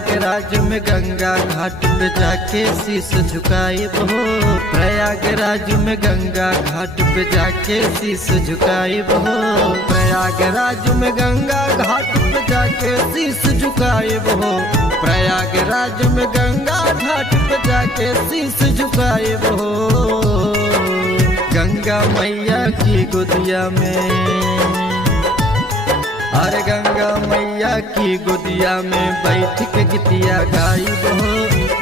प्रयागराज में गंगा घाट पे जाके शीश झुकाए हो। प्रयागराज में गंगा घाट पे जाके शीश झुकाए हो। प्रयागराज में गंगा घाट पे जाके शीश झुकाए हो। प्रयागराज में गंगा घाट पे जाके शीश झुकाए हो। गंगा मैया की गोदिया में, अरे गंगा मैया की गोदिया में बैठ के गीतिया गायब हो।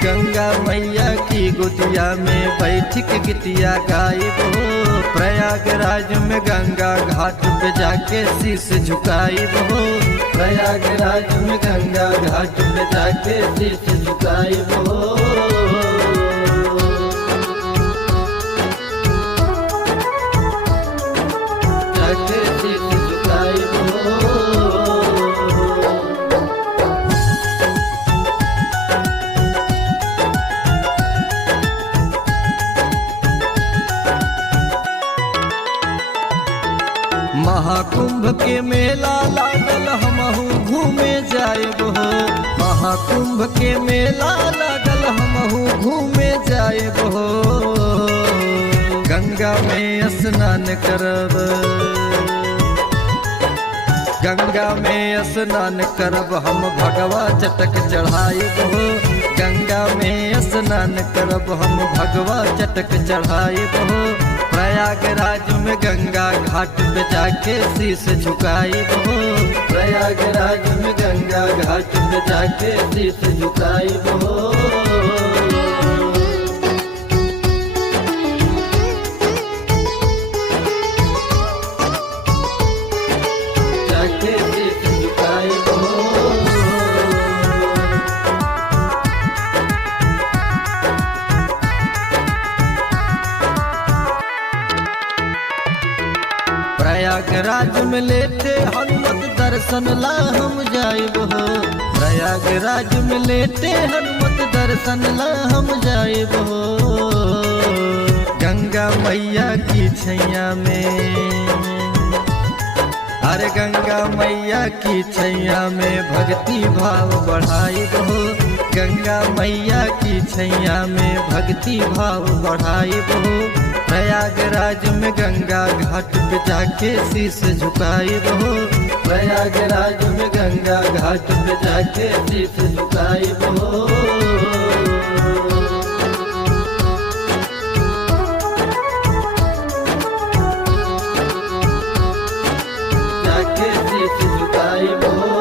गंगा मैया की गोदिया में बैठ के गीतिया गायब हो। प्रयागराज में गंगा घाट पे जाके शीश झुकायब हो। प्रयागराज में गंगा घाट पे जाके शीश झुकायब हो। जाके शीश झुकायब हो। महाकुंभ के मेला लागल हमहू घूमे जाएब हो। महाकुंभ के मेला लागल हमहू घूमे जाएब हो। गंगा में स्नान करब, गंगा में स्नान करब हम भगवा चटक चढ़ाएब हो। गंगा में स्नान करब हम भगवा चटक चढ़ाएब हो। प्रयागराज में गंगा घाट पे जाके शीश झुकाएब हो। प्रयागराज में गंगा घाट पे जाके शीश झुकाएब हो। जाके शीश झुकाएब हो। प्रयागराज में लेटे हनुमत दर्शन ला हम जाएब हो। प्रयागराज में लेटे हनुमत दर्शन ला हम जाएब हो। गंगा मैया की छैया में, अरे गंगा मैया की छैया में भक्ति भाव बढ़ाएब हो। गंगा मैया की छैया में भक्ति भाव बढ़ाएब हो। प्रयागराज में गंगा घाट पे जाके शीश झुकाएब हो। प्रयागराज में गंगा घाट पे जाके शीश झुकाएब हो। जाके शीश झुकाएब हो।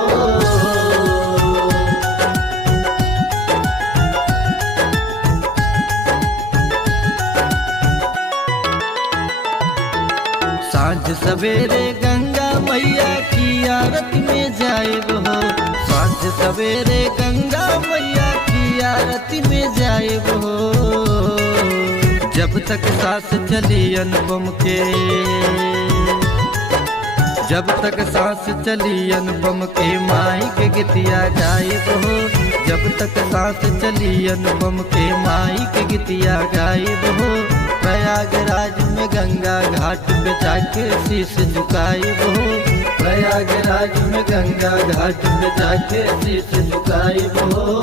सांझ सवेरे गंगा मैया की आरती में जाएब हो। सांझ सवेरे गंगा मैया की आरती में जाएब हो। जब तक सांस चली अनुपम के, जब तक सांस चली अनुपम के माई के गीतिया गायब हो। जब तक सांस चली अनुपम के माई के गीतिया गायब हो। प्रयागराज में गंगा घाट पे जाके शीश झुकाएब हो। प्रयागराज में गंगा घाट पे जाके शीश झुकाएब हो।